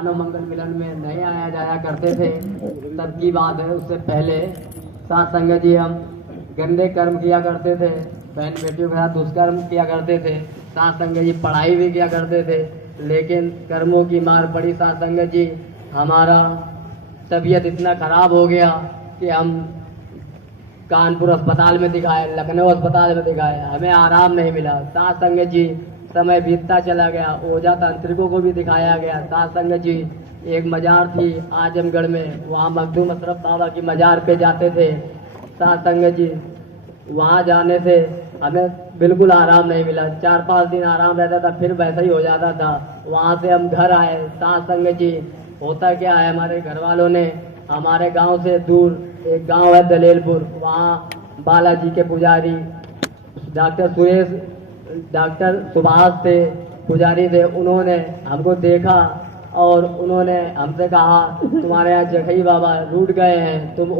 मानव मंगल मिलन में नहीं आया जाया करते थे। तब की बात है, उससे पहले साथ संगत जी हम गंदे कर्म किया करते थे, बहन बेटियों के साथ दुष्कर्म किया करते थे, साथ संगत जी पढ़ाई भी किया करते थे। लेकिन कर्मों की मार पड़ी साथ संगत जी, हमारा तबीयत इतना खराब हो गया कि हम कानपुर अस्पताल में दिखाए, लखनऊ अस्पताल में दिखाए, हमें आराम नहीं मिला। साथ संगत जी समय बीतता चला गया, ओझा तांत्रिकों को भी दिखाया गया। साथ संगत जी एक मजार थी आजमगढ़ में, वहाँ मखदूम अशरफ बाबा की मजार पे जाते थे। साथ संगत जी वहाँ जाने से हमें बिल्कुल आराम नहीं मिला, 4-5 दिन आराम रहता था, फिर वैसा ही हो जाता था। वहाँ से हम घर आए। साथ संगत जी होता क्या है, हमारे घर वालों ने हमारे गांव से दूर एक गांव है दलेलपुर, वहाँ बालाजी के पुजारी डॉक्टर सुभाष थे, पुजारी थे। उन्होंने हमको देखा और उन्होंने हमसे कहा तुम्हारे यहाँ जखई बाबा रूठ गए हैं, तुम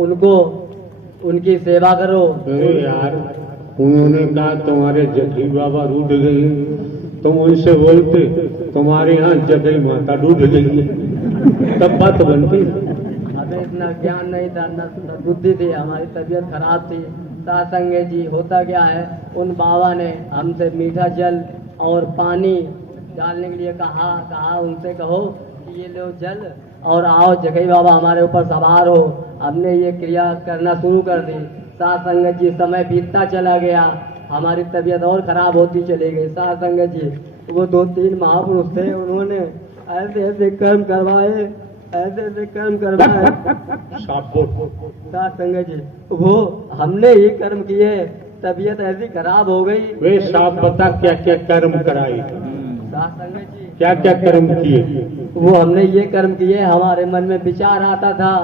उनकी सेवा करो। यार उन्होंने कहा तुम्हारे जखई बाबा रूठ गए, तुम उनसे बोलते तुम्हारे यहाँ जखई माता रूठ गई, तब बात बनती। हमें इतना ज्ञान नहीं था, न बुद्धि थी, हमारी तबीयत खराब थी। साथ संगत जी होता क्या है, उन बाबा ने हमसे मीठा जल और पानी डालने के लिए कहा उनसे कहो कि ये लो जल और आओ जखई बाबा हमारे ऊपर सवार हो। हमने ये क्रिया करना शुरू कर दी। साथ संगत जी समय बीतता चला गया, हमारी तबीयत और खराब होती चली गई। साथ संगत जी वो 2-3 महापुरुष थे, उन्होंने ऐसे ऐसे कर्म करवाए, ऐसे ऐसे कर्म करवाए। साथ संगत जी वो हमने ही कर्म किए, तबीयत ऐसी खराब हो गई। वे साहब बता क्या क्या कर्म कराई, साथ संगत जी क्या क्या कर्म किए? वो हमने ये कर्म किए, हमारे मन में विचार आता था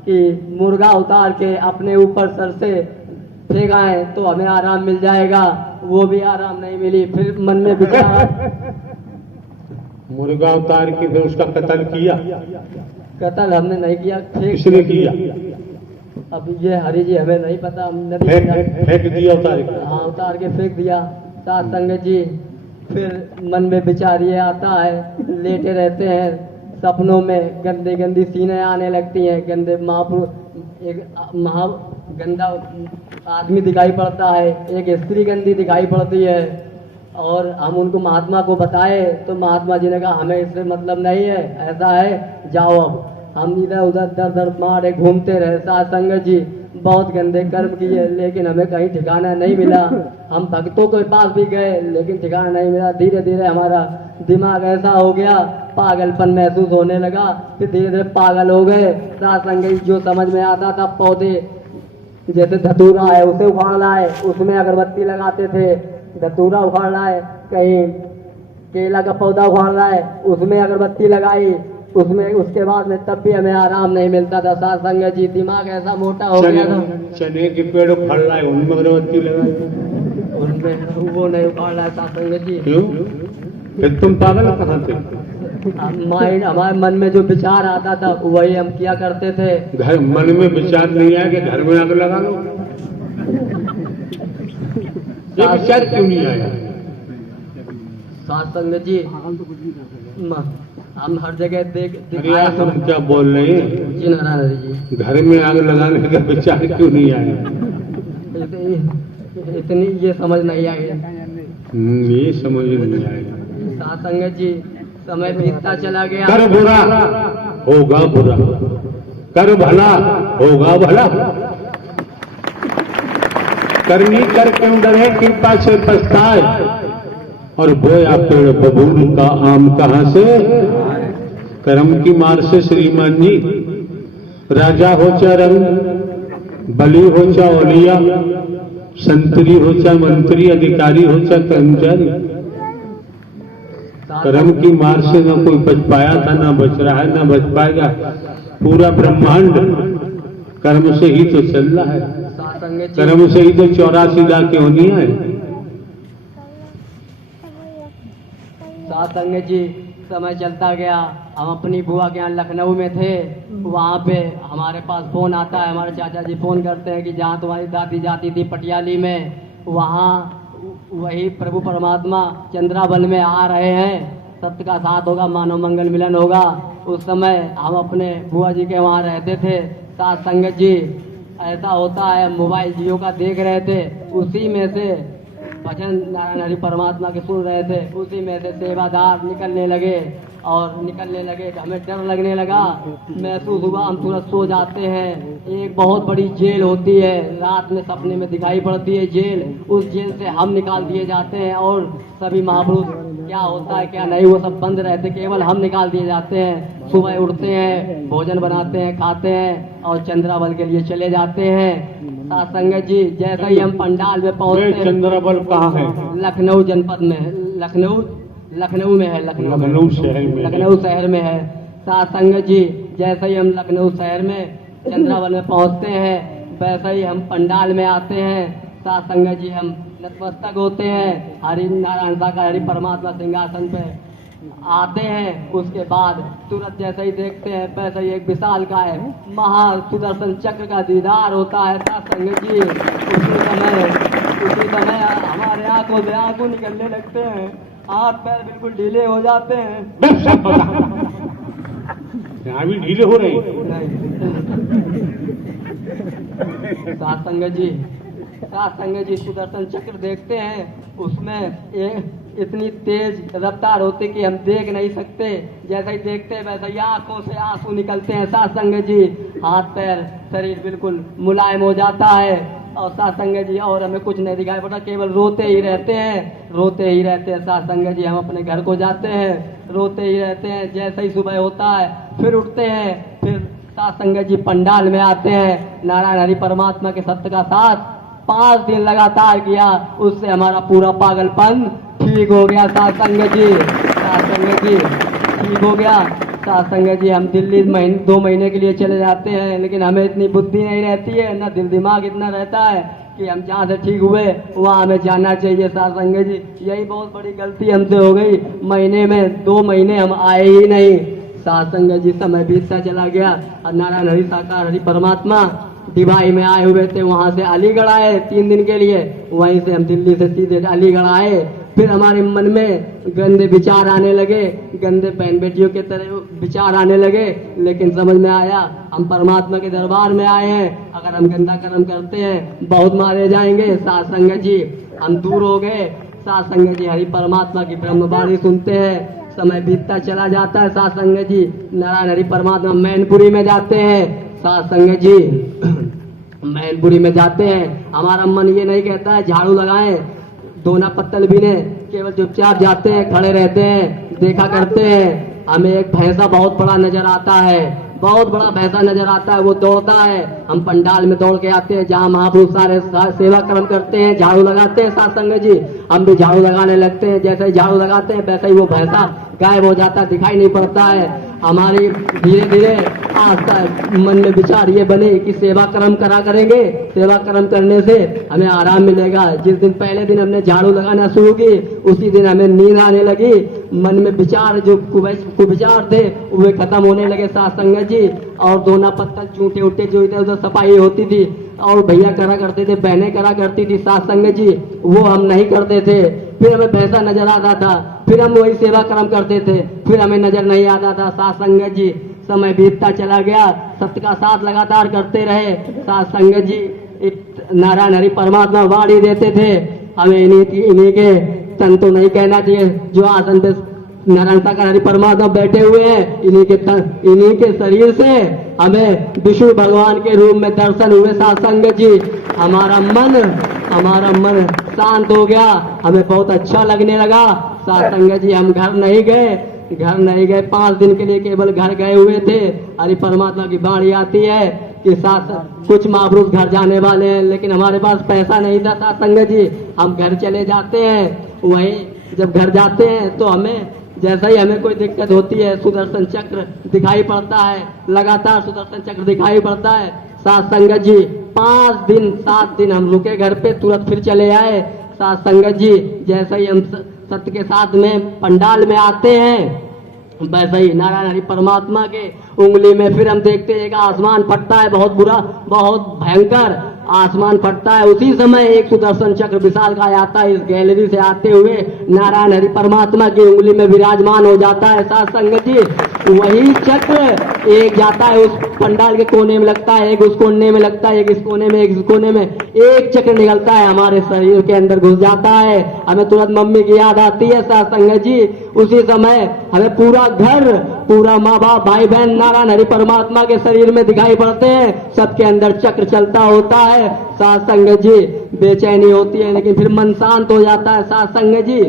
कि मुर्गा उतार के अपने ऊपर सर से फेंक आए तो हमें आराम मिल जाएगा, वो भी आराम नहीं मिली। फिर मन में विचार मुर्गा उतार के फिर उसका कत्ल किया? कत्ल हमने नहीं किया, किसने किया? अब ये हरि जी हमें नहीं पता, हमने फेंक दिया उतार के? हाँ उतार के फेंक दिया। साथ संगत जी फिर मन में विचार ये आता है, लेटे रहते हैं, सपनों में गंदी गंदी सीने आने लगती हैं, गंदे महापुरुष, एक गंदा आदमी दिखाई पड़ता है, एक स्त्री गंदी दिखाई पड़ती है। और हम उनको महात्मा को बताए तो महात्मा जी ने कहा हमें इससे मतलब नहीं है, ऐसा है जाओ। अब हम इधर उधर दर दर मारे घूमते रहे। साथ संगत जी बहुत गंदे कर्म किए, लेकिन हमें कहीं ठिकाना नहीं मिला। हम भक्तों के पास भी गए लेकिन ठिकाना नहीं मिला। धीरे धीरे हमारा दिमाग ऐसा हो गया, पागलपन महसूस होने लगा, फिर धीरे धीरे पागल हो गए। साथ संगत जो समझ में आता था, पौधे जैसे धतूरा है उसे उखाड़ लाए, उसमें अगरबत्ती लगाते थे। धतूरा उखाड़ लाए, कहीं केला का पौधा उखाड़ लाए, उसमें अगरबत्ती लगाई, उसमें उसके बाद में तब भी हमें आराम नहीं मिलता था। साथ संगत जी दिमाग ऐसा मोटा हो गया था। चने के पेड़ उखाड़ लाए, उनमें अगरबत्ती लगाई, उनमें वो नहीं उखाड़ लाए। साथ संगत जी क्यों? फिर तुम पागल कहाँ थे? माइंड हमारे मन में जो विचार आता था वही हम किया करते थे। घर मन में विचार नहीं आया कि घर में आग लगा लो? ये विचार क्यों नहीं आया? साथ संगत जी हम हर जगह दिखाया। तुम क्या बोल रहे हैं? जी नारायण जी, घर में आग लगाने का विचार क्यों नहीं आया? इतनी ये समझ नहीं आई। ये समझ नहीं आएगा। साथ संगत जी समय बीतता चला गया। कर बुरा होगा बुरा, कर भला होगा भला, करनी कर क्यों डरे, कृपा से पछताए, और बोया पेड़ बबूल का आम कहां से? कर्म की मार से श्रीमान जी, राजा हो चाहे रंग, बली हो चाहे औलिया, संतरी हो चाहे मंत्री, अधिकारी हो चाहे कर्मचारी, कर्म की मार से न कोई बच पाया था, न बच रहा है, न बच पाएगा। पूरा ब्रह्मांड कर्म से ही तो चल रहा है, कर्म से ही तो 84 लाख योनियां है। साथ संगत जी समय चलता गया, हम अपनी बुआ के यहाँ लखनऊ में थे, वहाँ पे हमारे पास फोन आता है, हमारे चाचा जी फोन करते हैं कि जहाँ तुम्हारी दादी जाती थी पटियाली में, वहाँ वही प्रभु परमात्मा चंद्रावन में आ रहे हैं सत्य का साथ होगा, मानव मंगल मिलन होगा। उस समय हम अपने बुआ जी के वहाँ रहते थे। साथ संगत जी, ऐसा होता है मोबाइल जियो का देख रहे थे, उसी में से भजन नारायण हरि परमात्मा के सुन रहे थे, उसी में से सेवादार निकलने लगे तो हमें डर लगने लगा, महसूस हुआ, हम तुरंत सो जाते हैं। एक बहुत बड़ी जेल होती है, रात में सपने में दिखाई पड़ती है जेल, उस जेल से हम निकाल दिए जाते हैं और सभी महापुरुष क्या होता है क्या नहीं वो सब बंद रहते, केवल हम निकाल दिए जाते हैं। सुबह उठते हैं, भोजन बनाते हैं, खाते हैं और चंद्रावल के लिए चले जाते हैं। साथ संगत जी, जैसा ही हम पंडाल में पहुंचते हैं, चंद्रावल कहाँ है? लखनऊ जनपद में, लखनऊ में है, लखनऊ शहर में है। साथ संगत जी, जैसे ही हम लखनऊ शहर में चंद्रावल में पहुंचते हैं, वैसे ही हम पंडाल में आते हैं। साथ संगत जी, हम नतमस्तक होते हैं, हरि नारायण साकार हरि परमात्मा सिंहासन पे आते हैं। उसके बाद तुरंत जैसे ही देखते हैं, वैसे ही एक विशाल का है महा सुदर्शन चक्र का दीदार होता है। साथ संगत जी, उसी समय हमारे आंखों से आंसू निकलने लगते हैं, हाथ पैर बिल्कुल ढीले हो जाते हैं। यहाँ भी ढीले हो रहे हैं। साथ संगत जी, सुदर्शन चक्र देखते हैं, उसमें इतनी तेज रफ्तार होती कि हम देख नहीं सकते। जैसे ही देखते हैं वैसे ही आंखों से आंसू निकलते हैं। साथ संगत जी, हाथ पैर शरीर बिल्कुल मुलायम हो जाता है और साथ संगत जी और हमें कुछ नहीं दिखाई पड़ता, केवल रोते ही रहते हैं। साथ संगत जी, हम अपने घर को जाते हैं, रोते ही रहते हैं। जैसे ही सुबह होता है फिर उठते हैं, फिर साथ संगत जी पंडाल में आते हैं। नारायण हरि परमात्मा के सत्य का साथ 5 दिन लगातार किया, उससे हमारा पूरा पागलपन ठीक हो गया। साथ संगत जी ठीक हो गया। साथ संगत जी, हम दिल्ली 2 महीने के लिए चले जाते हैं, लेकिन हमें इतनी बुद्धि नहीं रहती है, ना दिल दिमाग इतना रहता है कि हम जहाँ से ठीक हुए वहाँ हमें जाना चाहिए। साथ संगत जी, यही बहुत बड़ी गलती हमसे हो गई, महीने में 2 महीने हम आए ही नहीं। साथ संगत जी, समय बीतता चला गया और नारायण हरि साकार हरि परमात्मा दिवाई में आए हुए थे, वहाँ से अलीगढ़ आए 3 दिन के लिए, वहीं से हम दिल्ली से सीधे अलीगढ़ आए। फिर हमारे मन में गंदे विचार आने लगे, गंदे बहन बेटियों के तरह विचार आने लगे, लेकिन समझ में आया हम परमात्मा के दरबार में आए हैं, अगर हम गंदा कर्म करते हैं बहुत मारे जाएंगे। साथ संगत जी, हम दूर हो गए। साथ संगत जी, हरि परमात्मा की ब्रह्मवाणी सुनते हैं, समय बीतता चला जाता है। साथ संगत जी, नारायण हरि परमात्मा मैनपुरी में जाते हैं। साथ संगत जी, मैनपुरी में जाते हैं, हमारा मन ये नहीं कहता है झाड़ू लगाएं, दोना पत्तल बीने, केवल चुपचाप जाते हैं, खड़े रहते हैं, देखा करते हैं। हमें एक भैंसा बहुत बड़ा नजर आता है, बहुत बड़ा भैंसा नजर आता है, वो दौड़ता है। हम पंडाल में दौड़ के आते हैं, जहाँ महापुरुष सारे सेवा कर्म करते हैं, झाड़ू लगाते हैं। साथ संगत जी, हम भी झाड़ू लगाने लगते हैं, जैसे ही झाड़ू लगाते हैं वैसे ही वो भैंसा गायब हो जाता, दिखाई नहीं पड़ता है। हमारी धीरे धीरे आस्था मन में विचार ये बने कि सेवा कर्म करा करेंगे, सेवा कर्म करने से हमें आराम मिलेगा। जिस दिन पहले दिन हमने झाड़ू लगाना शुरू की, उसी दिन हमें नींद आने लगी, मन में विचार जो कुविचार थे वे खत्म होने लगे। साथ संगत जी, और दोना पत्तल चूंटे उठे जो इधर उधर सफाई होती थी और भैया करा करते थे, बहनें करा करती थी, साथ संगत जी वो हम नहीं करते थे। फिर हमें पैसा नजर आता था, फिर हम वही सेवा कर्म करते थे, फिर हमें नजर नहीं आता था। साथ संगत जी, समय बीतता चला गया, सत्य का साथ लगातार करते रहे। साथ संगत जी, नारायण हरि परमात्मा वाणी देते थे, हमें इन्हीं के तन तो नहीं कहना चाहिए, जो आसन पे नारायण साकार हरि परमात्मा बैठे हुए हैं, इन्हीं के शरीर से हमें विष्णु भगवान के रूप में दर्शन हुए। साथ संगत जी, हमारा मन शांत हो गया, हमें बहुत अच्छा लगने लगा। साथ संगत जी, हम घर नहीं गए, 5 दिन के लिए केवल घर गए हुए थे। हरि परमात्मा की वाणी आती है कि साथ कुछ महापुरुष घर जाने वाले हैं, लेकिन हमारे पास पैसा नहीं था। साथ संगत जी, हम घर चले जाते हैं, वहीं जब घर जाते हैं तो हमें जैसा ही हमें कोई दिक्कत होती है, सुदर्शन चक्र दिखाई पड़ता है, लगातार सुदर्शन चक्र दिखाई पड़ता है। साथ संगत जी, 7 दिन हम रुके घर पे, तुरंत फिर चले आए। साथ संगत जी, जैसे ही हम सत्य के साथ में पंडाल में आते हैं, वैसे ही नारायण हरि परमात्मा के उंगली में फिर हम देखते हैं एक आसमान फटता है, बहुत बुरा, बहुत भयंकर, आसमान फटता है। उसी समय एक सुदर्शन चक्र विशाल का आता है, इस गैलरी से आते हुए नारायण हरि परमात्मा की उंगली में विराजमान हो जाता है। साथ संगत जी, वही चक्र एक जाता है उस पंडाल के कोने में लगता है, एक उस कोने में लगता है, एक इस कोने में, एक इस कोने में, एक चक्र निकलता है हमारे शरीर के अंदर घुस जाता है। हमें तुरंत मम्मी की याद आती है। साथ संगत जी, उसी समय हमें पूरा घर, पूरा माँ बाप, भाई बहन नारायण हरि परमात्मा के शरीर में दिखाई पड़ते हैं। सबके अंदर चक्र चलता होता है। साथ संगत जी, बेचैनी होती है लेकिन फिर मन शांत हो जाता है। साथ संगत जी,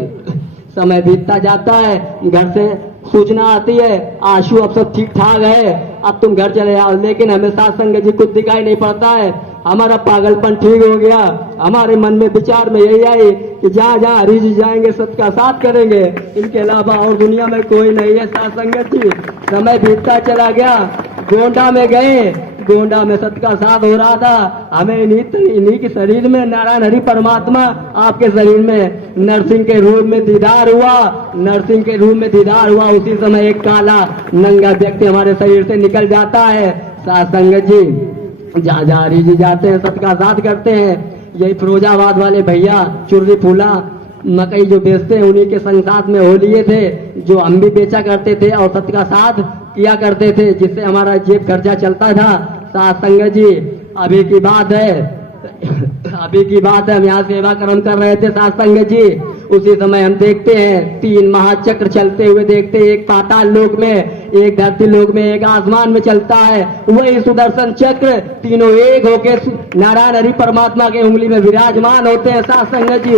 समय बीतता जाता है, घर से सूचना आती है, आशु अब सब ठीक ठाक है, अब तुम घर चले जाओ। लेकिन हमें साथ संगत जी कुछ दिखाई नहीं पड़ता है। हमारा पागलपन ठीक हो गया। हमारे मन में विचार में यही आई कि जहाँ जहाँ हरि जी जाएंगे सबका साथ करेंगे, इनके अलावा और दुनिया में कोई नहीं है। साथ संगत जी, समय बीतता चला गया। गोंडा में गए, गोंडा में सबका साथ हो रहा था। हमें इन्हीं के शरीर में नारायण हरि परमात्मा, आपके शरीर में नरसिंह के रूप में दीदार हुआ। नरसिंह के रूप में दीदार हुआ। उसी समय एक काला नंगा व्यक्ति हमारे शरीर से निकल जाता है। साथ संगत जी, जहाँ जहाँ हरि जी जाते हैं सबका साथ करते हैं। यही फिरोजाबाद वाले भैया चुर्री फूला मकई जो बेचते हैं, उन्हीं के संग साथ में हो लिए थे, जो हम भी बेचा करते थे और सबका साथ किया करते थे, जिससे हमारा जेब खर्चा चलता था। साथ संगत जी, अभी की बात है हम यहाँ सेवा कर्म कर रहे थे। साथ संगत जी, उसी समय हम देखते हैं 3 महाचक्र चलते हुए देखते हैं, एक पाताल लोक में, एक धरती लोक में, एक आसमान में चलता है। वही सुदर्शन चक्र तीनों एक होके नारायण हरि परमात्मा के उंगली में विराजमान होते हैं। साथ संगत जी,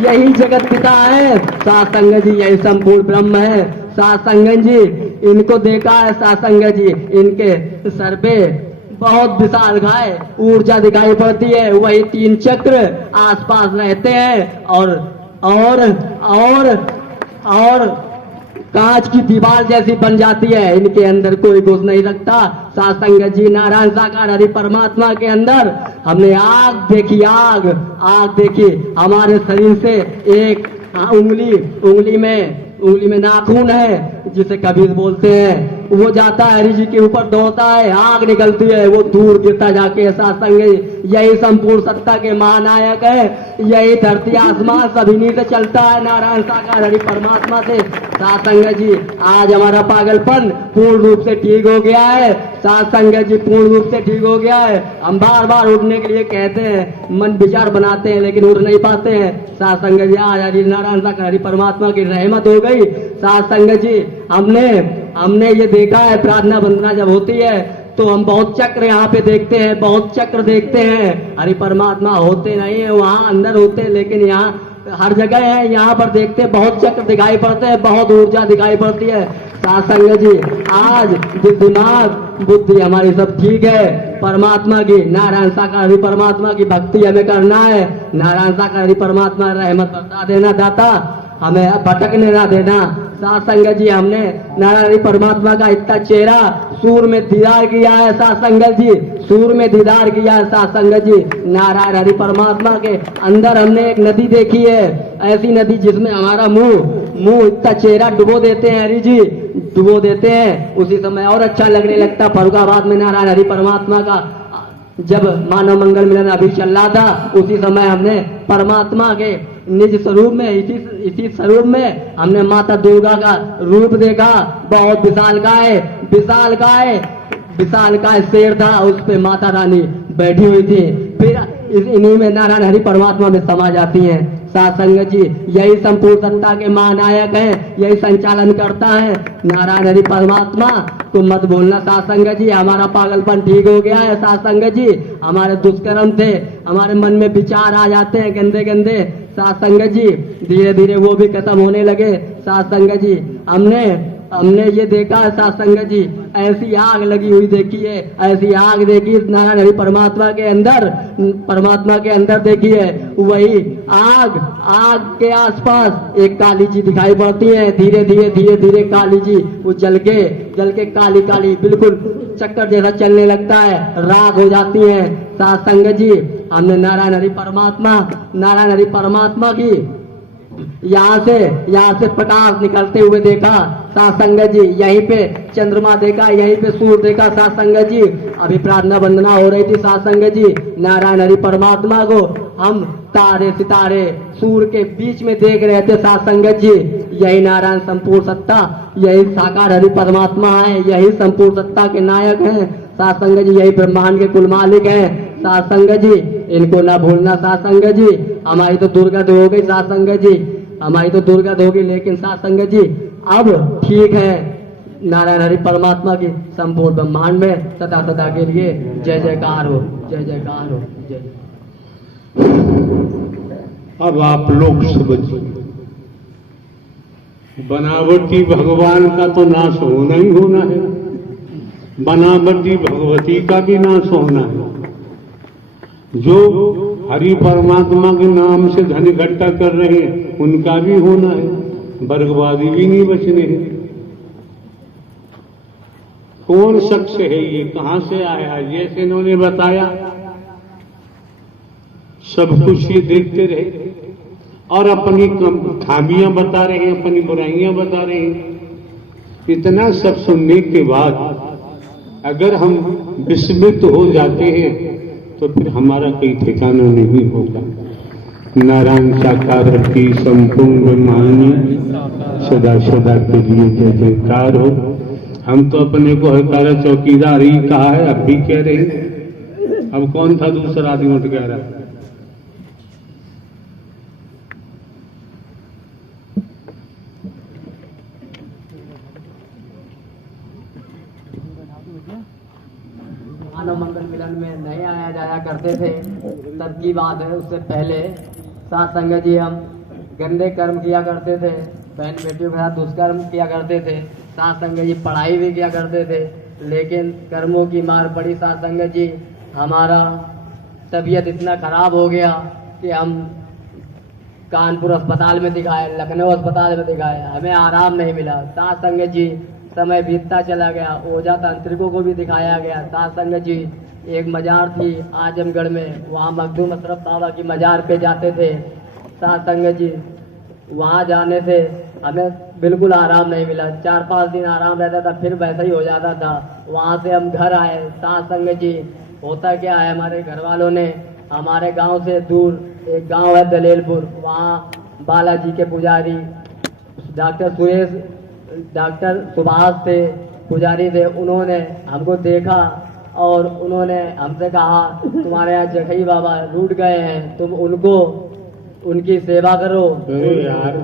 यही जगत पिता है। साथ संगत जी, यही संपूर्ण ब्रह्म है। साथ संगत जी, इनको देखा है। साथ संगत जी, इनके सर पे बहुत विशाल गाय ऊर्जा दिखाई पड़ती है। वही 3 चक्र आसपास रहते हैं और कांच की दीवार जैसी बन जाती है। इनके अंदर कोई घुस नहीं सकता। साथ संगत जी, नारायण साकार हरि परमात्मा के अंदर हमने आग देखी। हमारे शरीर से एक उंगली में नाखून है, जिसे कबीर बोलते हैं। वो जाता है हरि जी के ऊपर, दौड़ता है, आग निकलती है, वो दूर गिरता जाके। साथ संगत, यही संपूर्ण सत्ता के महानायक है। यही धरती आसमान सब इन्हीं से चलता है, नारायण साकार हरि परमात्मा से। साथ संगत जी, आज हमारा पागलपन पूर्ण रूप से ठीक हो गया है। साथ संगत जी, पूर्ण रूप से ठीक हो गया है। हम बार बार उठने के लिए कहते हैं, मन विचार बनाते हैं, लेकिन उठ नहीं पाते हैं। साथ संगत जी, आज हरि नारायण साकार हरि परमात्मा की रहमत हो गई। साथ संगत जी, हमने ये देखा है, प्रार्थना वंदना जब होती है तो हम बहुत चक्र यहाँ पे देखते हैं, बहुत चक्र देखते हैं। हरि परमात्मा होते नहीं है, वहाँ अंदर होते हैं, लेकिन यहाँ हर जगह है। यहाँ पर देखते बहुत चक्र दिखाई पड़ते हैं, बहुत ऊर्जा दिखाई पड़ती है। साथ संगत जी, आज दिमाग बुद्धि हमारी सब ठीक है। परमात्मा की, नारायण साकार हरि परमात्मा की भक्ति हमें करना है। नारायण साकार हरि परमात्मा रहमत बरसा देना दाता, हमें भटकने ना देना। साथ संगत जी, हमने नारायण हरि परमात्मा का इतना चेहरा सूर में दीदार किया है। साथ संगत जी, सूर में दीदार किया है। साथ संगत जी, नारायण हरि परमात्मा के अंदर हमने एक नदी देखी है, ऐसी नदी जिसमें हमारा मुंह इतना चेहरा डुबो देते हैं हरि जी, डुबो देते हैं। उसी समय और अच्छा लगने लगता। फर्रुखाबाद में नारायण हरि परमात्मा का जब मानव मंगल मिलन अभी चल रहा था, उसी समय हमने परमात्मा के निज स्वरूप में, इसी स्वरूप में हमने माता दुर्गा का रूप देखा। बहुत विशाल काय शेर था, उस पे माता रानी बैठी हुई थी। फिर इन्हीं में नारायण हरि परमात्मा में समा जाती हैं। साथ संगत जी, यही संपूर्ण सत्ता के महानायक हैं, यही संचालन करता है नारायण हरि परमात्मा को मत भूलना। साथ संगत जी, हमारा पागलपन ठीक हो गया है। साथ संगत जी, हमारे दुष्कर्म थे, हमारे मन में विचार आ जाते हैं गंदे गंदे। साथ संगत जी, धीरे धीरे वो भी खत्म होने लगे। साथ संगत जी, हमने ये देखा है। साथ संगत जी, ऐसी आग लगी हुई देखी है, ऐसी आग देखी नारायण हरि परमात्मा के अंदर देखी है। वही आग के आसपास एक काली जी दिखाई पड़ती है। धीरे धीरे काली जी वो जल के काली बिल्कुल चक्कर जैसा चलने लगता है, राख हो जाती है। साथ संगत जी, हमने नारायण हरि परमात्मा की यहाँ से प्रकाश निकलते हुए देखा साथ संगत जी। यहीं पे चंद्रमा देखा, यहीं पे सूर्य देखा साथ संगत जी। अभी प्रार्थना वंदना हो रही थी साथ संगत जी। नारायण हरि परमात्मा को हम तारे सितारे सूर्य के बीच में देख रहे थे साथ संगत जी। यही नारायण संपूर्ण सत्ता, यही साकार हरि परमात्मा है, यही संपूर्ण सत्ता के नायक हैं साथ संगत जी। यही ब्रह्मांड के कुल मालिक हैं साथ संगत जी। इनको ना भूलना साथ संगत जी। हमारी तो दुर्गत हो गई साथ संगत जी, हमारी तो दुर्गत होगी, लेकिन साथ संगत जी अब ठीक है। नारायण हरि परमात्मा की संपूर्ण ब्रह्मांड में सदा सदा के लिए जय जयकार हो, जय जयकार हो, जय। अब आप लोग समझिए, बनावटी भगवान का तो नाश होना ही होना है, बनावटी भगवती का भी नाश होना है। जो हरि परमात्मा के नाम से धन इकट्ठा कर रहे हैं उनका भी होना है, वर्गवादी भी नहीं बचने हैं। कौन शख्स है ये, कहां से आया? जैसे इन्होंने बताया सब कुछ ये देखते रहे और अपनी खामियां बता रहे हैं, अपनी बुराइयां बता रहे हैं। इतना सब सुनने के बाद अगर हम विस्मित हो जाते हैं तो फिर हमारा कोई ठिकाना नहीं होगा। नारायण साकार की संपूर्ण ब्रह्मांड सदा सदा के लिए जय जयकार हो। हम तो अपने को हकारा चौकीदार ही कहा है, अब भी कह रहे हैं। अब कौन था दूसरा आदमी उठ कह रहा? मानव मंगल मिलन में नहीं आया जाया करते थे, तब की बात है। उससे पहले साथ संगत जी हम गंदे कर्म किया करते थे, बहन बेटियों के साथ दुष्कर्म किया करते थे साथ संगत जी, पढ़ाई भी किया करते थे। लेकिन कर्मों की मार पड़ी साथ संगत जी। हमारा तबीयत इतना खराब हो गया कि हम कानपुर अस्पताल में दिखाए, लखनऊ अस्पताल में दिखाए, हमें आराम नहीं मिला साथ संगत जी। समय बीतता चला गया, ओझा तांत्रिकों को भी दिखाया गया साथ संगत जी। एक मजार थी आजमगढ़ में, वहाँ मखदूम अशरफ बाबा की मजार पे जाते थे साथ संगत जी। वहाँ जाने से हमें बिल्कुल आराम नहीं मिला, 4-5 दिन आराम रहता था, फिर वैसा ही हो जाता था। वहाँ से हम घर आए साथ संगत जी। होता क्या है, हमारे घर वालों ने हमारे गांव से दूर एक गांव है दलेलपुर, वहाँ बालाजी के पुजारी डॉक्टर सुभाष थे, पुजारी थे। उन्होंने हमको देखा और उन्होंने हमसे कहा तुम्हारे यहाँ जखई बाबा रूठ गए हैं, तुम उनकी सेवा करो। अरे यार,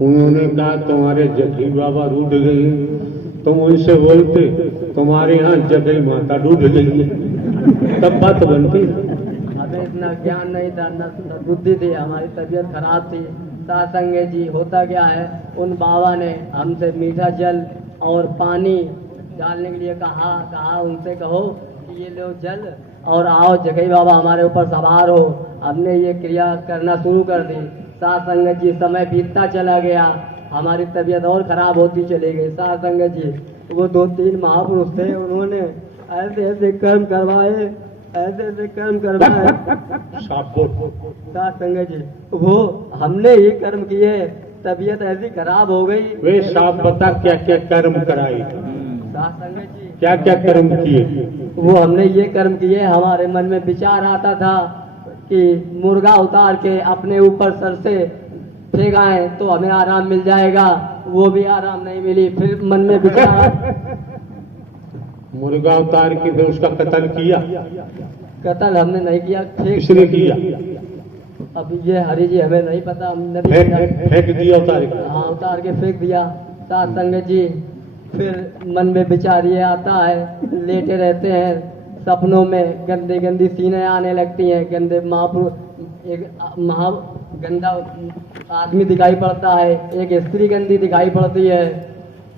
उन्होंने कहा तुम्हारे जखई बाबा रूठ गए हैं, तुम उनसे बोलते तुम्हारे यहाँ जखई माता रूठ गई है, तब बात बनती। हमें इतना ज्ञान नहीं था, न बुद्धि थी, हमारी तबीयत खराब थी साथ संगत जी। होता क्या है, उन बाबा ने हमसे मीठा जल और पानी डालने के लिए कहा उनसे कहो कि ये लो जल और आओ जखई बाबा हमारे ऊपर सवार हो। हमने ये क्रिया करना शुरू कर दी साथ संगत जी। समय बीतता चला गया, हमारी तबीयत और खराब होती चली गई साथ संगत जी। वो 2-3 महापुरुष थे, उन्होंने ऐसे ऐसे कर्म करवाए, ऐसे ऐसे कर्म करवाए साथ संगत जी। वो हमने ही कर्म किए, तबीयत ऐसी खराब हो गई। वे साहब बता क्या क्या कर्म कराए साथ संगत जी? क्या क्या कर्म किए? वो हमने ये कर्म किए, हमारे मन में विचार आता था कि मुर्गा उतार के अपने ऊपर सर से फेंक आए तो हमें आराम मिल जाएगा, वो भी आराम नहीं मिली। फिर मन में विचार मुर्गा उतार के फिर उसका कत्ल किया? कत्ल हमने नहीं किया, किसने किया? अब ये हरि जी हमें नहीं पता, हमने भी फेंक दिया उतार के। हाँ, उतार के फेंक दिया साथ संगत जी। फिर मन में विचार ये आता है, लेटे रहते हैं, सपनों में गंदी गंदी सीने आने लगती हैं, गंदे महापुरुष, एक गंदा आदमी दिखाई पड़ता है, एक स्त्री गंदी दिखाई पड़ती है।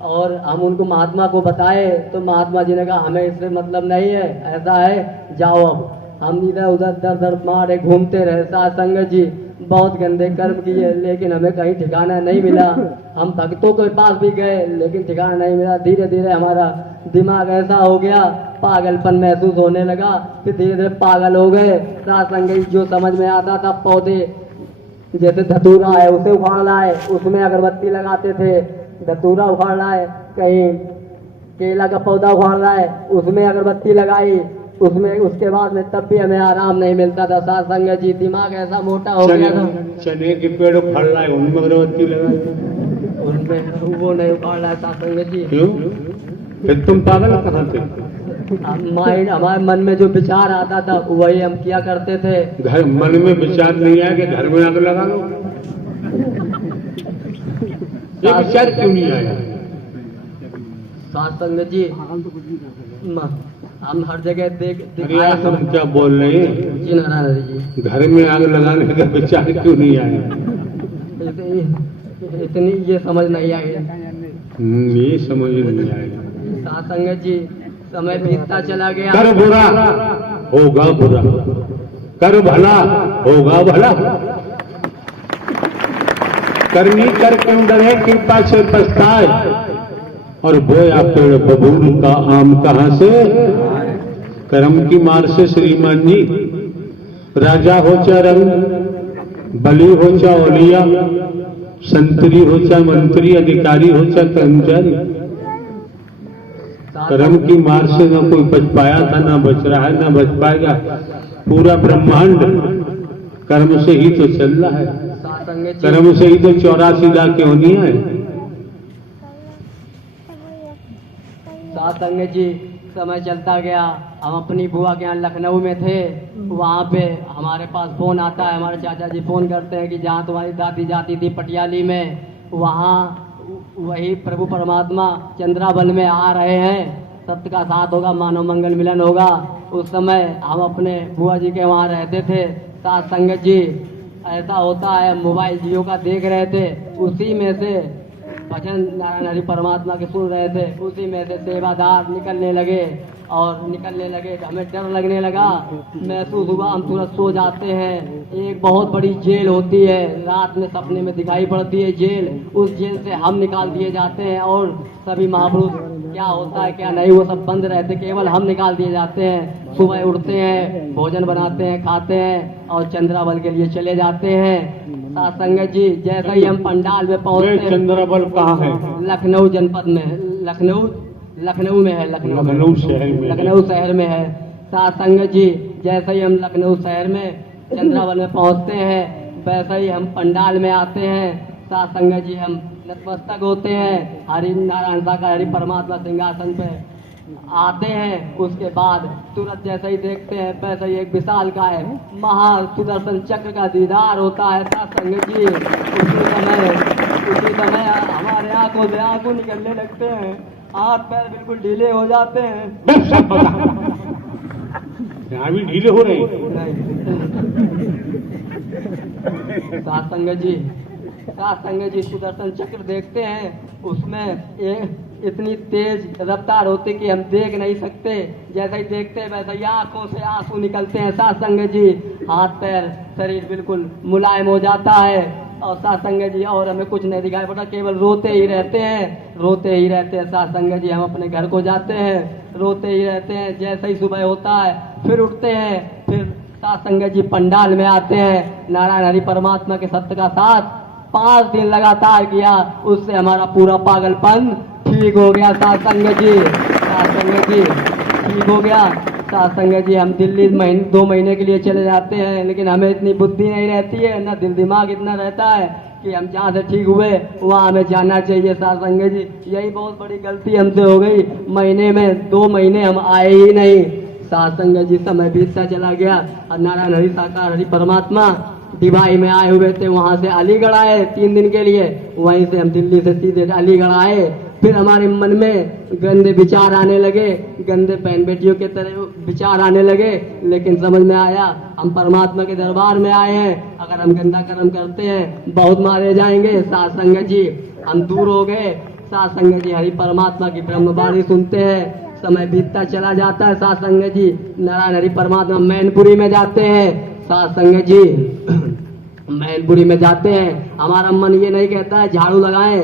और हम उनको महात्मा को बताए तो महात्मा जी ने कहा हमें इससे मतलब नहीं है, ऐसा है जाओ। अब हम इधर उधर दर दर मारे घूमते रहे साथ संगत जी, बहुत गंदे कर्म किए, लेकिन हमें कहीं ठिकाना नहीं मिला। हम भक्तों के पास भी गए लेकिन ठिकाना नहीं मिला। धीरे धीरे हमारा दिमाग ऐसा हो गया, पागलपन महसूस होने लगा, फिर धीरे धीरे पागल हो गए साथ संगत। जो समझ में आता था पौधे जैसे धतूरा है उसे उखाड़ना है, उसमें अगरबत्ती लगाते थे। धतूरा उखाड़ना है, कहीं केला का पौधा उखाड़ना है, उसमें अगरबत्ती लगाई, उसमें उसके बाद में तब भी हमें आराम नहीं मिलता था। साथ संगत जी दिमाग ऐसा मोटा हो गया था। चने के पेड़ उखाड़ रहा है, उनमें अगरबत्ती लगाई, उनमें वो नहीं उखाड़ना है। साथ संगत जी क्यों? फिर तुम पागल कहाँ थे? माइंड हमारे मन में जो विचार आता था वही हम किया करते थे। घर मन में विचार नहीं आया कि घर में आग लगा लो? ये विचार क्यों नहीं आया? साथ संगत जी हम हर जगह अरे तुम क्या बोल रहे हैं? जी नारायण जी, घर में आग लगाने का विचार क्यों नहीं आया? इतनी ये समझ नहीं आई। ये समझ नहीं आएगा। साथ संगत जी समय बीतता चला गया। कर बुरा होगा बुरा, कर भला होगा भला, करनी कर क्यों डरे कृपा से पछताए, और बोया पेड़ बबूल का आम कहां से? कर्म की मार से श्रीमान जी, राजा हो चा रंग, बली हो चा औलिया, संतरी हो चा मंत्री, अधिकारी हो चा कर्मचारी, कर्म की मार से न कोई बच पाया था, ना बच रहा है, ना बच पाएगा। पूरा ब्रह्मांड कर्म से ही तो चल रहा है, कर्म से ही तो 84 लाख योनियां है। साथ संगत जी समय चलता गया, हम अपनी बुआ के यहाँ लखनऊ में थे। वहाँ पे हमारे पास फोन आता है, हमारे चाचा जी फोन करते हैं कि जहाँ तुम्हारी दादी जाती थी पटियाली में, वहाँ वही प्रभु परमात्मा चंद्रावन में आ रहे हैं, सत्य का साथ होगा, मानव मंगल मिलन होगा। उस समय हम अपने बुआ जी के वहाँ रहते थे। साथ संगत जी ऐसा होता है, मोबाइल जियो का देख रहे थे, उसी में से भजन नारायण हरि परमात्मा के सुन रहे थे, उसी में से सेवादार निकलने लगे हमें डर लगने लगा, महसूस हुआ हम तुरंत सो जाते हैं। एक बहुत बड़ी जेल होती है, रात में सपने में दिखाई पड़ती है जेल, उस जेल से हम निकाल दिए जाते हैं और सभी महापुरुष क्या होता है क्या नहीं वो सब बंद रहते, केवल हम निकाल दिए जाते हैं। सुबह उठते हैं, भोजन बनाते हैं, खाते हैं और चंद्रावल के लिए चले जाते हैं। साथ संगत जी जैसे ही हम पंडाल में पहुंचते हैं, चंद्रावल कहाँ है? लखनऊ जनपद में, लखनऊ में है, लखनऊ शहर में है। साथ संगत जी जैसे ही हम लखनऊ शहर में चंद्रावल में पहुंचते हैं, वैसे ही हम पंडाल में आते हैं। साथ संगत जी हम नतमस्तक होते हैं, हरि नारायण साकार हरि परमात्मा सिंहासन पे आते हैं। उसके बाद तुरंत जैसे ही देखते हैं वैसे ही एक विशाल का है महा सुदर्शन चक्र का दीदार होता है। साथ संगत जी उसी समय हमारे आंखों से आंसू निकलने लगते हैं, हाथ पैर बिल्कुल ढीले हो जाते हैं। यहाँ भी ढीले हो रहे हैं। साथ संगत जी सुदर्शन चक्र देखते हैं, उसमें इतनी तेज रफ्तार होती कि हम देख नहीं सकते, जैसे ही देखते हैं वैसे ही आंखों से आंसू निकलते हैं। साथ संगत जी हाथ पैर शरीर बिल्कुल मुलायम हो जाता है और साथ संगत जी और हमें कुछ नहीं दिखाई पड़ता, केवल रोते ही रहते हैं। साथ संगत जी हम अपने घर को जाते हैं, रोते ही रहते हैं। जैसे ही सुबह होता है फिर उठते हैं, फिर साथ संगत जी पंडाल में आते हैं। नारायण हरि परमात्मा के सत्य का साथ 5 दिन लगातार किया, उससे हमारा पूरा पागलपन ठीक हो गया। साथ संगत जी ठीक हो गया। साथ संगत जी हम दिल्ली 2 महीने के लिए चले जाते हैं, लेकिन हमें इतनी बुद्धि नहीं रहती है, ना दिल दिमाग इतना रहता है कि हम जहाँ से ठीक हुए वहाँ हमें जाना चाहिए। साथ संगत जी यही बहुत बड़ी गलती हमसे हो गई, महीने में 2 महीने हम आए ही नहीं। साथ संगत जी समय बीतता चला गया और नारायण हरि साकार हरि परमात्मा दिवाई में आए हुए थे, वहाँ से अलीगढ़ आए 3 दिन के लिए, वहीं से हम दिल्ली से सीधे अलीगढ़ आए। फिर हमारे मन में गंदे विचार आने लगे, गंदे बहन बेटियों के तरह विचार आने लगे, लेकिन समझ में आया हम परमात्मा के दरबार में आए हैं, अगर हम गंदा कर्म करते हैं बहुत मारे जाएंगे। साथ संगत जी हम दूर हो गए। साथ संगत जी हरि परमात्मा की ब्रह्मवाणी सुनते हैं, समय बीतता चला जाता है। साथ संगत जी नारायण हरि परमात्मा मैनपुरी में जाते हैं। साथ संगत जी मैनपुरी में जाते हैं, हमारा मन ये नहीं कहता है झाड़ू लगाएं,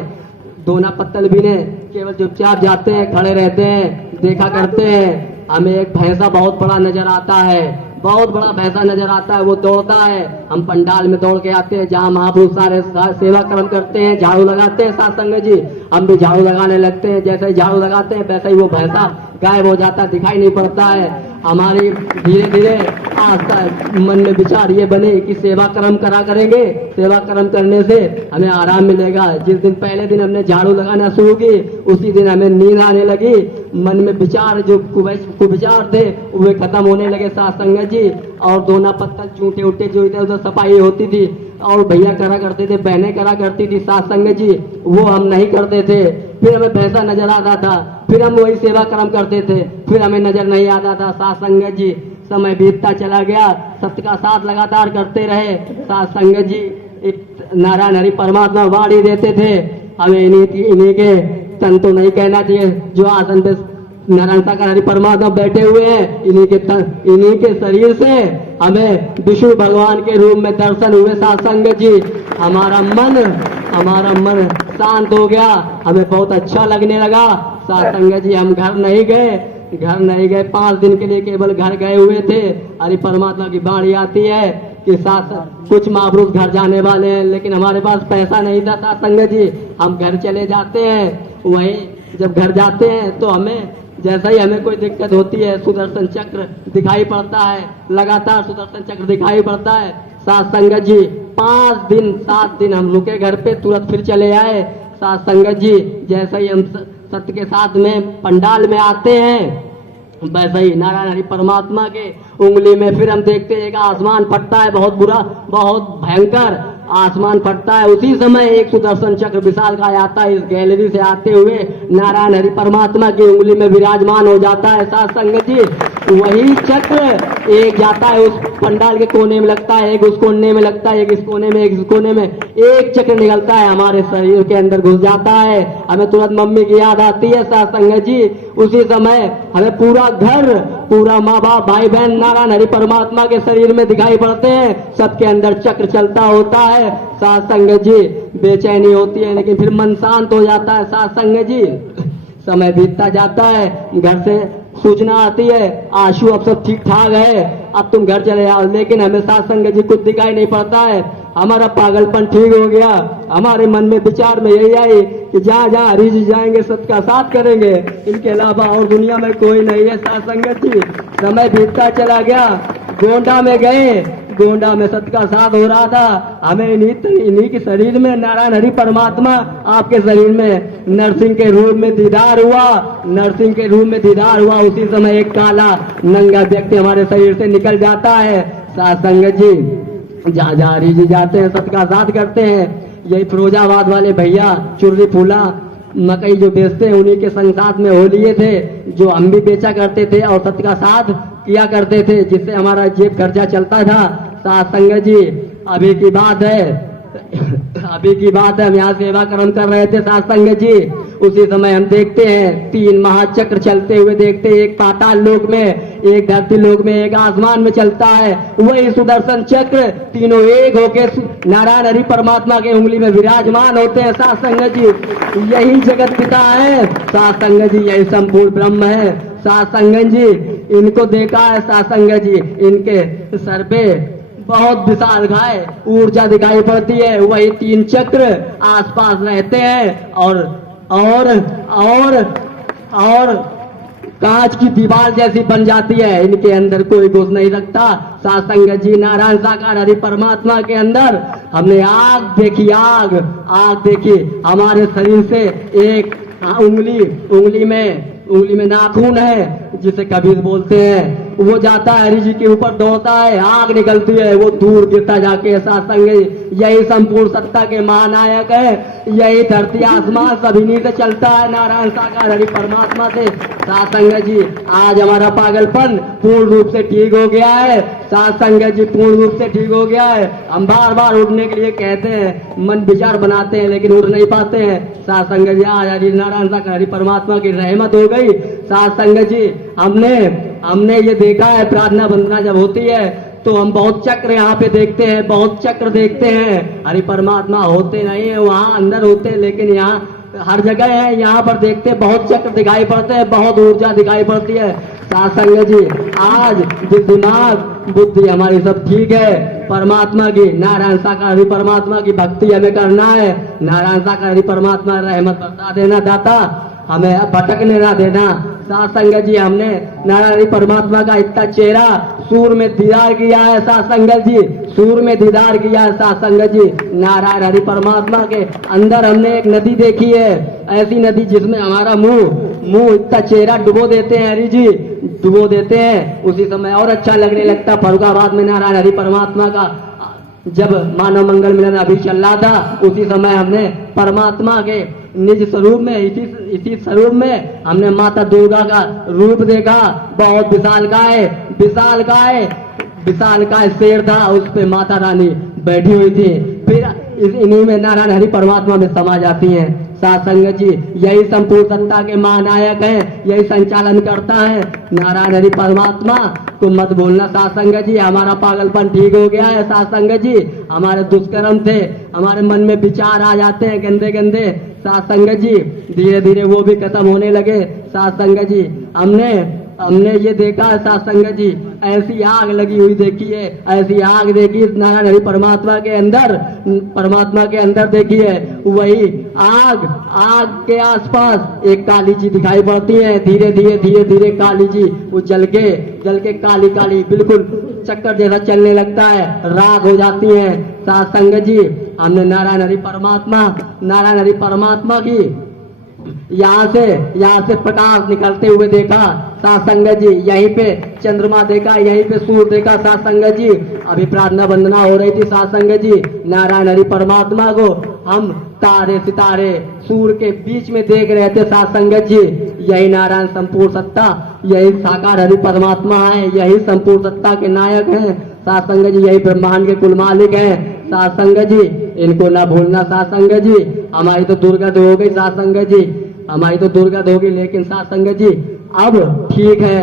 दोना पत्तल बीने, केवल चुपचाप जाते हैं, खड़े रहते हैं, देखा करते हैं। हमें एक भैंसा बहुत बड़ा नजर आता है, बहुत बड़ा भैंसा नजर आता है, वो दौड़ता है। हम पंडाल में दौड़ के आते हैं जहाँ महापुरुष सारे सेवा कर्म करते हैं, झाड़ू लगाते हैं साथ संगत जी, हम भी झाड़ू लगाने लगते हैं। जैसे ही झाड़ू लगाते हैं वैसे ही वो भैंसा गायब हो जाता, दिखाई नहीं पड़ता है। हमारी धीरे धीरे आस्था मन में विचार ये बने कि सेवा कर्म करा करेंगे, सेवा कर्म करने से हमें आराम मिलेगा। जिस दिन पहले दिन हमने झाड़ू लगाना शुरू की, उसी दिन हमें नींद आने लगी। मन में विचार जो कुविचार थे वे खत्म होने लगे साथ संगत जी। और दोना पत्थर चूंटे उठे जो इधर उधर सफाई होती थी और भैया करा करते थे, बहनें करा करती थी साथ संगत जी, वो हम नहीं करते थे। फिर हमें भैंसा नजर आता था, फिर हम वही सेवा कर्म करते थे, फिर हमें नजर नहीं आता था साथ संगत जी। समय बीतता चला गया, सत्य का साथ लगातार करते रहे साथ संगत जी। एक नारायण हरि परमात्मा वाणी देते थे, हमें इन्हीं के तन तो नहीं कहना चाहिए, जो आसन पे नारायण साकार हरि परमात्मा बैठे हुए हैं, इन्हीं के शरीर से हमें विष्णु भगवान के रूप में दर्शन हुए साथ संगत जी। हमारा मन शांत हो गया, हमें बहुत अच्छा लगने लगा साथ संगत जी। हम घर नहीं गए 5 दिन के लिए केवल घर गए हुए थे। हरि परमात्मा की वाणी आती है कि साथ कुछ महापुरुष घर जाने वाले हैं, लेकिन हमारे पास पैसा नहीं था साथ संगत जी। हम घर चले जाते हैं, वहीं जब घर जाते हैं तो हमें जैसा ही हमें कोई दिक्कत होती है, सुदर्शन चक्र दिखाई पड़ता है, लगातार सुदर्शन चक्र दिखाई पड़ता है साथ संगत जी। 5 दिन 7 दिन हम रुके घर पे, तुरंत फिर चले आए साथ संगत जी। जैसे ही हम सत्य के साथ में पंडाल में आते हैं, वैसे ही नारायण हरि परमात्मा के उंगली में फिर हम देखते हैं एक आसमान फटता है, बहुत बुरा, बहुत भयंकर आसमान फटता है। उसी समय एक सुदर्शन चक्र विशाल का आता है, इस गैलरी से आते हुए नारायण हरि परमात्मा की उंगली में विराजमान हो जाता है साथ संगत जी। वही चक्र एक जाता है उस पंडाल के कोने में लगता है, एक उस कोने में लगता है, एक इस कोने में, एक इस कोने में, एक चक्र निकलता है हमारे शरीर के अंदर घुस जाता है। हमें तुरंत मम्मी की याद आती है साथ संगत जी। उसी समय हमें पूरा घर, पूरा माँ बाप, भाई बहन नारायण हरि परमात्मा के शरीर में दिखाई पड़ते हैं, सबके अंदर चक्र चलता होता है साथ संगत जी। बेचैनी होती है लेकिन फिर मन शांत हो जाता है साथ संगत जी। समय बीतता जाता है, घर से सूचना आती है आशु अब सब ठीक ठाक है, अब तुम घर चले जाओ। लेकिन हमें साथ संगत जी कुछ दिखाई नहीं पड़ता है, हमारा पागलपन ठीक हो गया। हमारे मन में विचार में यही आई कि जहाँ जहाँ हरि जी जाएंगे सत्य का साथ करेंगे, इनके अलावा और दुनिया में कोई नहीं है साथ संगत जी। समय बीतता चला गया, गोंडा में गए, गोंडा में सत्य का साथ हो रहा था। हमें इन्हीं के शरीर में नारायण हरि परमात्मा, आपके शरीर में नरसिंह के रूप में दीदार हुआ, नरसिंह के रूप में दीदार हुआ। उसी समय एक काला नंगा व्यक्ति हमारे शरीर से निकल जाता है साथ संगत जी। जहाँ जहाँ हरि जी जाते हैं सत्य का साथ करते हैं। यही फिरोजाबाद वाले भैया चुर्री फूला मकई जो बेचते हैं, उन्हीं के संग साथ में हो लिए थे, जो हम भी बेचा करते थे और सत्य का साथ किया करते थे, जिससे हमारा जेब खर्चा चलता था साथ संगत जी। अभी की बात है हम यहाँ सेवा कर्म कर रहे थे साथ संगत जी। उसी समय हम देखते हैं 3 महाचक्र चलते हुए देखते हैं, एक पाताल लोक में, एक धरती लोक में, एक आसमान में चलता है। वही सुदर्शन चक्र तीनों एक होके नारायण हरि परमात्मा के उंगली में विराजमान होते हैं साथ संगत जी। यही जगत पिता है साथ संगत जी, यही संपूर्ण ब्रह्म है साथ संगत जी। इनको देखा है साथ संगत जी, इनके सर पे बहुत विशाल गाय ऊर्जा दिखाई पड़ती है। वही 3 चक्र आसपास रहते हैं और कांच की दीवार जैसी बन जाती है। इनके अंदर कोई घुस नहीं सकता साथ संगत जी। नारायण साकार हरि परमात्मा के अंदर हमने आग देखी। हमारे शरीर से एक उंगली में नाखून है जिसे कबीर बोलते हैं, वो जाता है हरि जी के ऊपर, दौड़ता है, आग निकलती है, वो दूर गिरता जाके साथ संगत। यही संपूर्ण सत्ता के महानायक है, यही धरती आसमान सब इन्हीं से चलता है नारायण साकार हरि परमात्मा से साथ संगत जी। आज हमारा पागलपन पूर्ण रूप से ठीक हो गया है साथ संगत जी, पूर्ण रूप से ठीक हो गया है। हम बार बार उठने के लिए कहते हैं, मन विचार बनाते हैं लेकिन उठ नहीं पाते हैं साथ संगत जी। आज हरि नारायण साकार हरि परमात्मा की रहमत हो गई साथ संगत जी। हमने ये देखा है, प्रार्थना वंदना जब होती है तो हम बहुत चक्र यहाँ पे देखते हैं, बहुत चक्र देखते हैं। हरि परमात्मा होते नहीं है, वहाँ अंदर होते हैं, लेकिन यहाँ हर जगह है। यहाँ पर देखते बहुत चक्र दिखाई पड़ते हैं, बहुत ऊर्जा दिखाई पड़ती है साथ संगत जी। आज जिस दिमाग बुद्धि हमारी सब ठीक है। परमात्मा की नारायण साकार परमात्मा की भक्ति हमें करना है। नारायण साकार परमात्मा रहमत बरसा देना दाता, हमें भटकने ना देना। साथ संगत जी, हमने नारायण परमात्मा का इतना चेहरा सूर में दीदार किया है। साथ संगत जी, सूर में दीदार किया है। साथ संगत जी, नारायण हरि परमात्मा के अंदर हमने एक नदी देखी है, ऐसी नदी जिसमें हमारा मुंह इतना चेहरा डुबो देते हैं हरि जी, डुबो देते हैं। उसी समय और अच्छा लगने लगता। फरुखाबाद में नारायण हरि परमात्मा का जब मानव मंगल मिलन अभी चल रहा था, उसी समय हमने परमात्मा के निज स्वरूप में इसी स्वरूप में हमने माता दुर्गा का रूप देखा। बहुत विशाल काय शेर था, उस पे माता रानी बैठी हुई थी। फिर इन्हीं में नारायण हरि परमात्मा में समा जाती हैं। साथ संगत जी, यही संपूर्ण सत्ता के महानायक हैं, यही संचालन करता है नारायण हरि परमात्मा को मत भूलना। साथ संगत जी, हमारा पागलपन ठीक हो गया है। साथ संगत जी, हमारे दुष्कर्म थे, हमारे मन में विचार आ जाते हैं गंदे गंदे। साथ संगत जी, धीरे धीरे वो भी खत्म होने लगे। साथ संगत जी, हमने ये देखा है। साथ संगत जी, ऐसी आग लगी हुई देखी है, ऐसी आग देखी नारायण हरि परमात्मा के अंदर देखी है। वही आग के आसपास एक काली जी दिखाई पड़ती है। धीरे धीरे काली जी वो जल के काली बिल्कुल चक्कर जैसा चलने लगता है, राख हो जाती है। साथ संगत जी, हमने नारायण हरि परमात्मा की यहाँ से प्रकाश निकलते हुए देखा। साथ संगत जी, यहीं पे चंद्रमा देखा, यहीं पे सूर्य देखा। साथ संगत जी, अभी प्रार्थना वंदना हो रही थी। साथ संगत जी, नारायण हरि परमात्मा को हम तारे सितारे सूर्य के बीच में देख रहे थे। साथ संगत जी, यही नारायण संपूर्ण सत्ता, यही साकार हरि परमात्मा है, यही संपूर्ण सत्ता के नायक हैं। साथ संगत जी, यही ब्रह्मांड के कुल मालिक हैं। साथ संगत जी, इनको ना भूलना। साथ संगत जी, हमारी तो दुर्गत हो गई। साथ संगत जी, हमारी तो दुर्गत होगी, लेकिन साथ संगत जी अब ठीक है।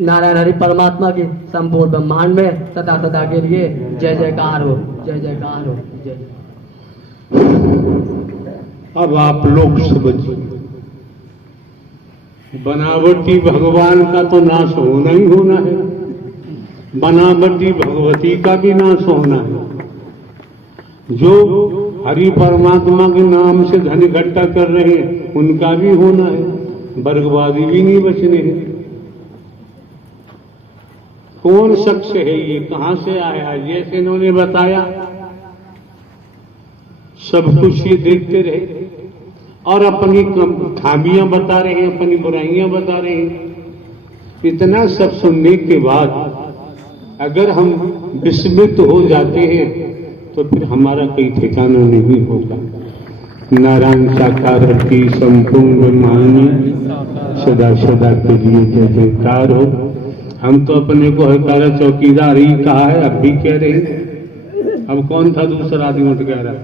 नारायण हरि परमात्मा की संपूर्ण ब्रह्मांड में सदा सदा के लिए जय जयकार हो, जय जयकार हो, जय। अब आप लोग समझिए, बनावटी भगवान का तो नाश होना ही होना है, बनावटी भगवती का भी नाश होना है। जो हरि परमात्मा के नाम से धन इकट्ठा कर रहे हैं, उनका भी होना है, वर्गवादी भी नहीं बचने हैं। कौन शख्स है ये, कहां से आया? जैसे इन्होंने बताया, सब कुछ ये देखते रहे और अपनी खामियां बता रहे हैं, अपनी बुराइयां बता रहे हैं। इतना सब सुनने के बाद अगर हम विस्मित हो जाते हैं तो फिर हमारा कोई ठिकाना नहीं होगा। नारायण साकार की संपूर्ण मानी सदा सदा के लिए जय जयकार हो। हम तो अपने को हकारा चौकीदार ही कहा है, अब भी कह रहे हैं। अब कौन था दूसरा आदमी उठ कह रहा?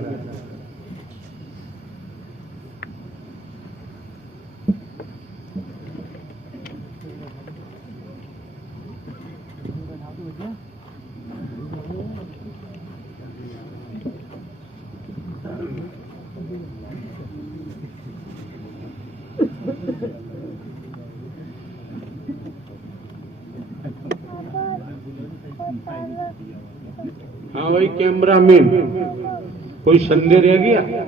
हाँ भाई, कैमरा मैन, कोई संदेह रह गया है?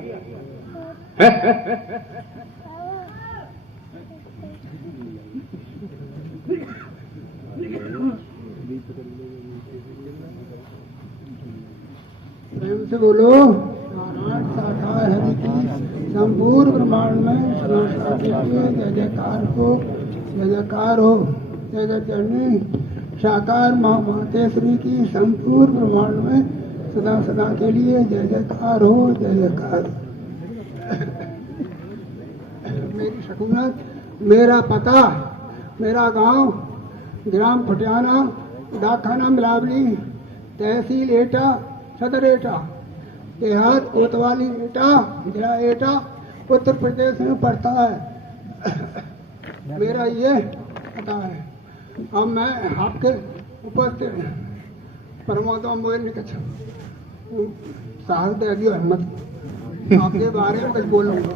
प्रेम से बोलो। नारायण साकार हरि की संपूर्ण ब्रह्मांड में जय जयकार हो, जय जयकार हो। जय जय जननी साकार माँ मातेश्वरी की संपूर्ण ब्रह्मांड में सदा सदा के लिए जय जयकार हो, जय जयकार। मेरी शकूनत, मेरा पता, मेरा गांव, ग्राम फटियाना, डाकखाना मिलावली, तहसील एटा, सदर एटा, देहात कोतवाली एटा, जिला एटा, उत्तर प्रदेश में पड़ता है। मेरा ये पता है। अब मैं आपके उपस्थित परमात्मा मोबाइल निकल साहस दे दियो हिम्मत, आपके बारे में कुछ बोलूंगा।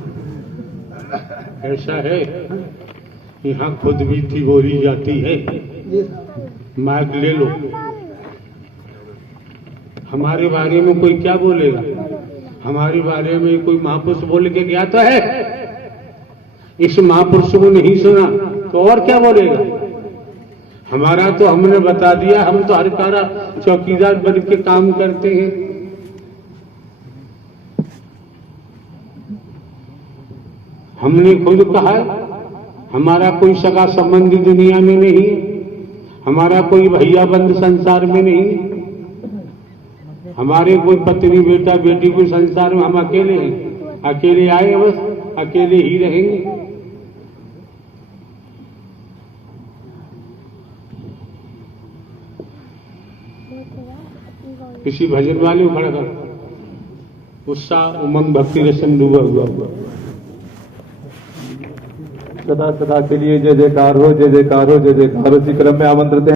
ऐसा है, यहाँ खुद भी बोली जाती है। जी साहब, माइक ले लो। हमारे बारे में कोई क्या बोलेगा? हमारे बारे में कोई महापुरुष बोल के गया तो है? इस महापुरुष को नहीं सुना तो और क्या बोलेगा? हमारा तो हमने बता दिया, हम तो हर कारा चौकीदार बन के काम करते हैं। हमने खुद कहा हमारा कोई सगा संबंधी दुनिया में नहीं है, हमारा कोई भैया बंद संसार में नहीं है, हमारे कोई पत्नी बेटा बेटी कोई संसार में, हम अकेले हैं। अकेले आए बस अकेले ही रहेंगे। किसी भजन वाले को खड़ा कर, उत्साह उमंग भक्ति रसन डूबा हुआ। सदा सदा के लिए जय जयकार हो, जय जयकार हो, जय जयकार हो। इसी क्रम में आमंत्रित हैं